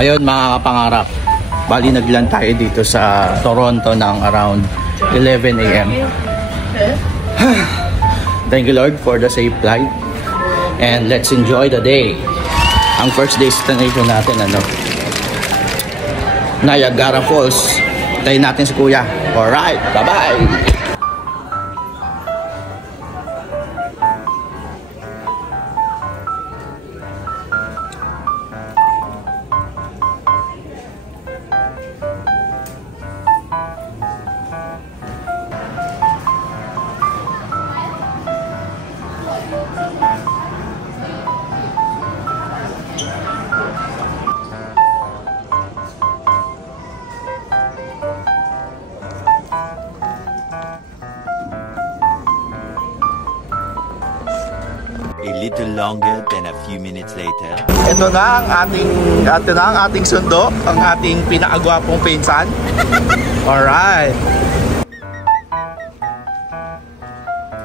Ayun mga kapangarap, bali nagland tayo dito sa Toronto ng around 11 AM. Thank you Lord for the safe flight. And let's enjoy the day. Ang first destination natin Niagara Falls. Tayo natin si Kuya. Alright, bye-bye! A little longer than a few minutes later. Ito na ang ating sundo, ang ating pinakagwapong pinsan. Alright.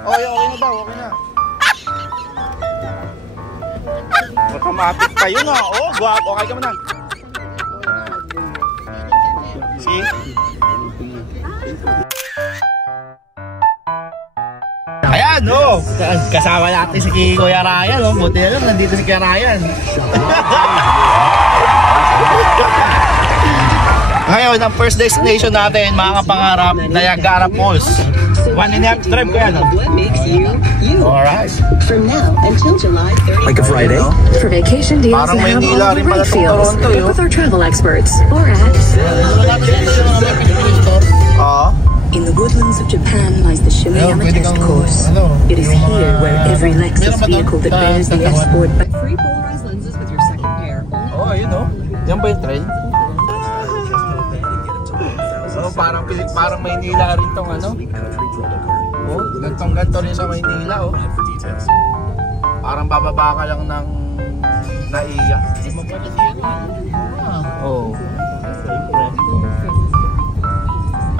Okay na daw, okay na. Makamapit kayo na. Oh, gwapo. Okay ka mo na. See? Ayan, no. Kasama natin si Kuya Ryan, no. Buti na lang, nandito si Kuya Ryan. Ngayon, ang first destination natin, mga kapangarap, Niagara Falls. 1.5 drive ko yan, no? Alright. Like a Friday? For vacation deals Parang that have Maynila all the rin pala right itong feels. Toronto, Book with our travel experts or at... In the woodlands of Japan lies the Shimayama Test Course. It is here where every Lexus vehicle that bears the S-Sport by free polarized lenses with your second pair. Oh, ayun o. Yan ba yung trail? So, parang Maynila rin tong ano. Oh, gantong-ganto rin sa Maynila, oh. Parang bababa ka lang ng Naiya. Oh.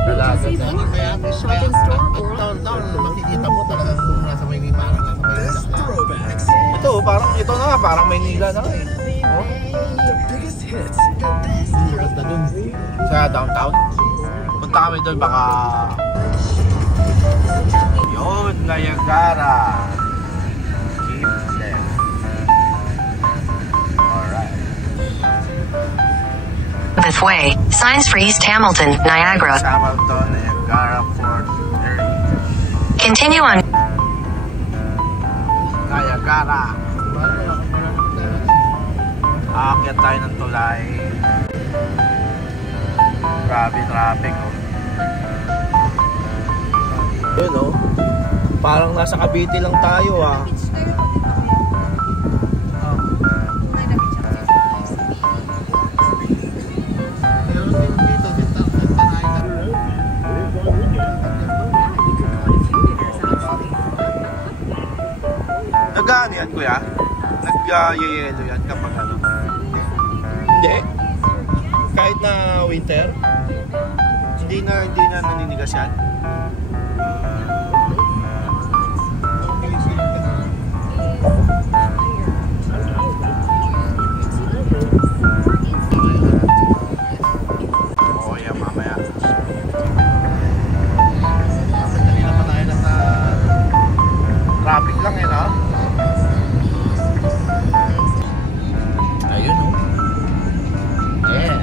Dalaga na. Taon-taon, makikita mo talaga kung nasa Maynila. Ito, parang ito na nga, parang Maynila na eh. Oh. Sa downtown. Punta kami doon, baka... Yun, Niagara. Keep left. Alright. This way, signs for East Hamilton, Niagara. Hamilton, Niagara, Fort Erie. Continue on. Niagara. Aakyat tayo ng tulay. Grabe traffic, oh. Yun, oh. Parang nasa Cavite lang tayo, ah. Nag-ano yan, kuya? Nag-yelo yan kapag ano? Hindi. Kahit na winter, hindi na naninigas yan. Oo, yan mamaya. Kanina pa tayo nasa traffic lang yun, ha? Ayun, oh. Yeah.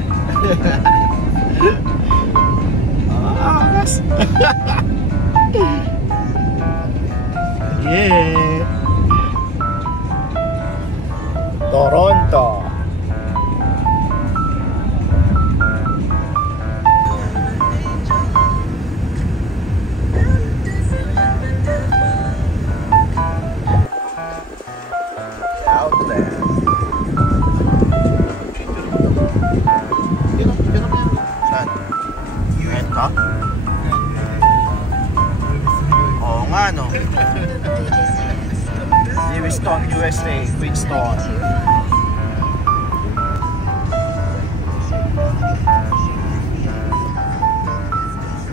Yeah. Toronto. Out there. Saan? US ka? Oo nga, no? Lewiston, USA, Queenstown.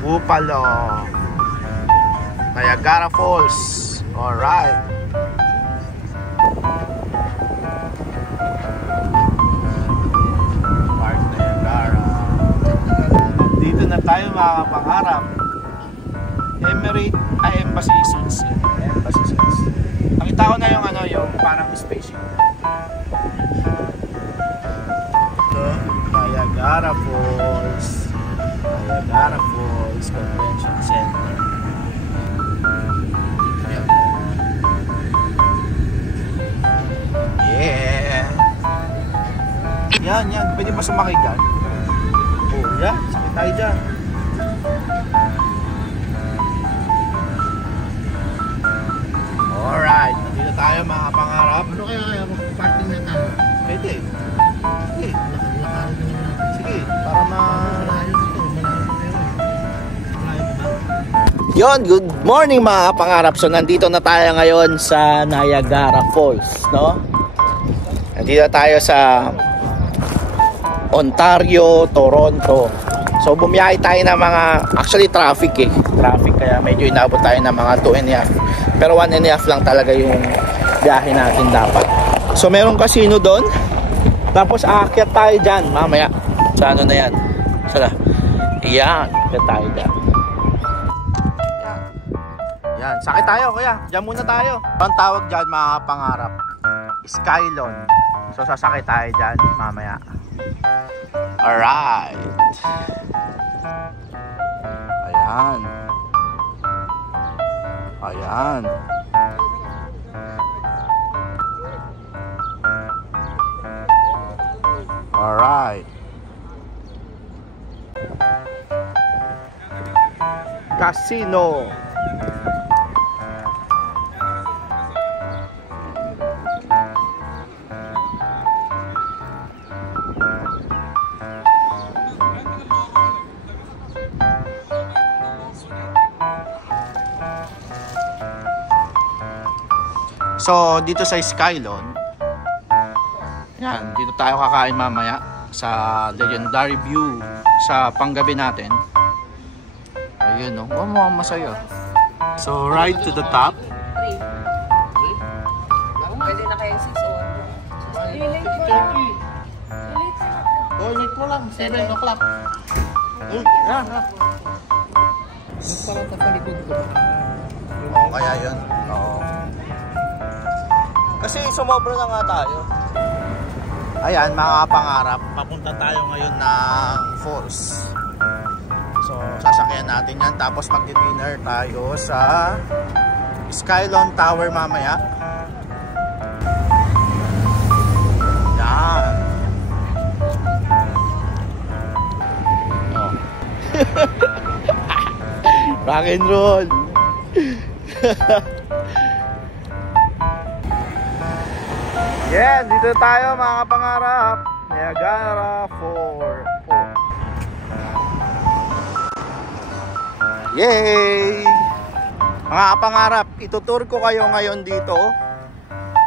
Upalo. Niagara Falls. Alright. mga kapangarap. Embassy Suites. Embassy Suites. Nakita ko na yung ano, yung parang spaceship. So, Niagara Falls. Niagara Falls Convention Center. Yeah! Yan. Pwede ba sumakay dyan? Oh, yan. Sakay tayo dyan. Alright. Nandito tayo mga pangarap. Ano kaya mag-parking na tayo? Pwede. Sige. Lakarin na natin. Sige. Para Malayo dito. Malayo pa kayo eh. Malayo pa ba? Yon, good morning mga pangarap. So nandito na tayo ngayon sa Niagara Falls, no? Nandito tayo sa Ontario, Toronto. So bumiyahe tayo ng mga, actually traffic kaya medyo inabot tayo ng mga 2.5. Pero 1.5 lang talaga yung biyahe natin dapat. So merong casino doon. Tapos aakyat tayo dyan mamaya. Sa ano na yan? Yan, aakyat tayo dyan. Yan, sakit tayo kuya. Diyan muna tayo. Ang tawag dyan mga pangarap, Skylon. So sasakay tayo dyan mamaya. Alright. Ayan. Alright. Casino. So, dito sa Skylon, yan, dito tayo kakain mamaya sa legendary view sa panggabi natin. Ayun, no? Oh, mukhang masaya. So, right to the top. Pwede na kayo 6 or Late mo lang. 7 o'clock. Yan. Parang pagkalikod ko. Oo, kaya yun. Oo. Kasi sumobra na nga tayo. Ayan, mga pangarap, papunta tayo ngayon ng falls. So, sasakyan natin yan. Tapos mag-dinner tayo sa Skylon Tower mamaya. Yan. Oh. Rock and roll. Yan, dito tayo mga pangarap. Niagara Falls. Yay! Mga pangarap, itutur ko kayo ngayon dito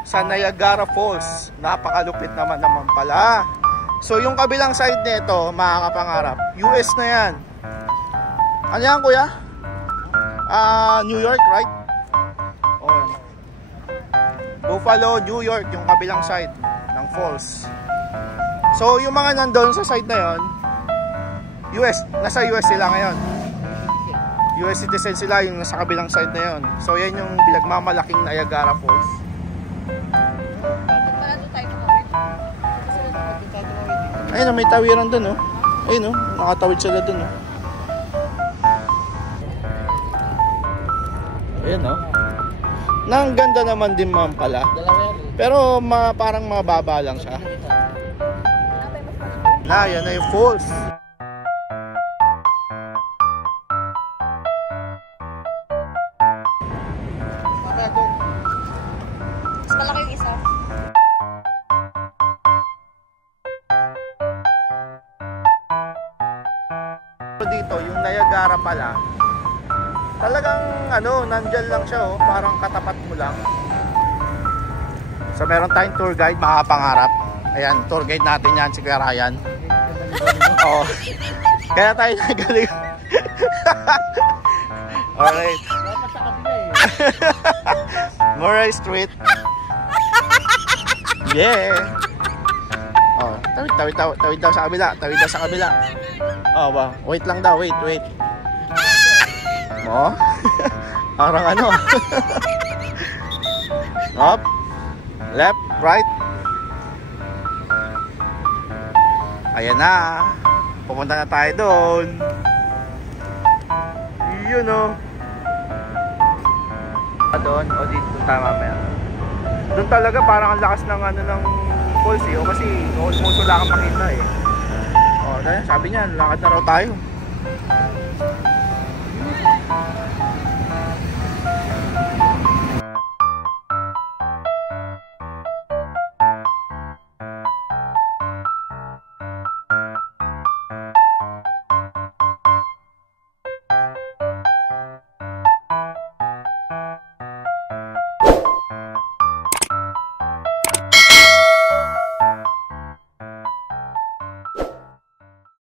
sa Niagara Falls. Napakalupit naman pala. So yung kabilang side nito, mga kapangarap, US na yan. Ano yan kuya? New York, right? Oh. Buffalo, New York, yung kabilang side ng falls. So yung mga nandun sa side na yon, US, nasa US sila ngayon. US citizen sila yung nasa kabilang side na yon. So yan yung pinagmamalaking Niagara Falls. Ayun, may tawiran dun, oh. Ayun, oh, nakatawid sila dun, oh. Ayun, oh. Nang ganda naman din man pala. Pero parang mababa lang siya. Yan na yung falls. mas malaki yung isa. Dito, yung Niagara pala, talagang nandyan lang siya, oh, parang katapat mo lang. So meron tayong tour guide, mga pangarap. Ayan, tour guide natin yan, si Kuya Ryan. Oo. Kaya tayo nagaling. Alright. Murray Street. Yeah. Oh, Tawid daw sa kabila. Tawid daw sa kabila. Oh, ba. Wait lang daw. Wait. Oh. Parang ano. Up. Left, right. Ayan na. Pupunta na tayo doon. Yun o. Doon o dito tayo mamaya. Doon talaga parang ang lakas ng ano ng pulse eh. O kasi almost wala kang makita eh. O dahil sabi niya lakad na raw tayo.